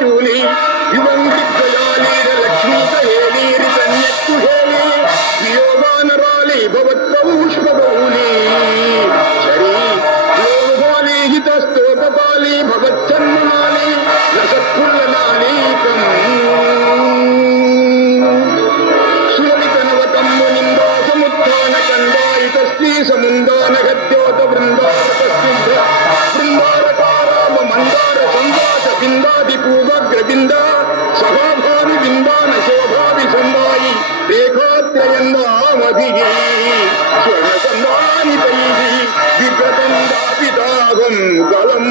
ಚೂಲಿ ಯುವಂಗಿದ್ವಯಾಲೀರ ಲಕ್ಷ್ಮೀತ ಹೇಳೀರಿ ಕನ್ಯತ್ತು ಹೇಳಿ ವಿಯೋಗಾನರಾಲಿ ಭವತ್ಪೌಷ್ಪಬೌಲಿ ಶರೀ ಯೋಗಾಲಿ ಹಿತಸ್ತೋಪಾಲಿ ಭವಚ್ಚನ್ಮಾಲಿ ರಸತ್ಫುಲ್ಲನಾಲೀಕಂ ಸುಲಲಿತನವತಮ್ಮು ನಿಂದಾ ಸಮುತ್ಥಾನ ಕಂದಾಯಿತಸ್ತ್ರೀ ಸಮುಂದಾನ ಗದ್ಯೋತ ಬೃಂದಾವತಸ್ಸಿದ್ಧ ಬೃಂದಾರಕಾರಾಮ ಮಂದಾರ ಸಂವಾಸ ಬಿಂದಾದಿ ಪೂರ್ವಗ್ರಬಿಂದ ಸಭಾಭಾವಿ ಬಿಂದಾನ ಶೋಭಾವಿ ಸಂದಾಯಿ ರೇಖಾತ್ರಯಂದಾಮಭಿಗೆ ಸ್ವರ್ಣ ಸಂದಾನಿತೈಃ ವಿಪ್ರತಂದಾಪಿತಾಭಂ ಕಲಂ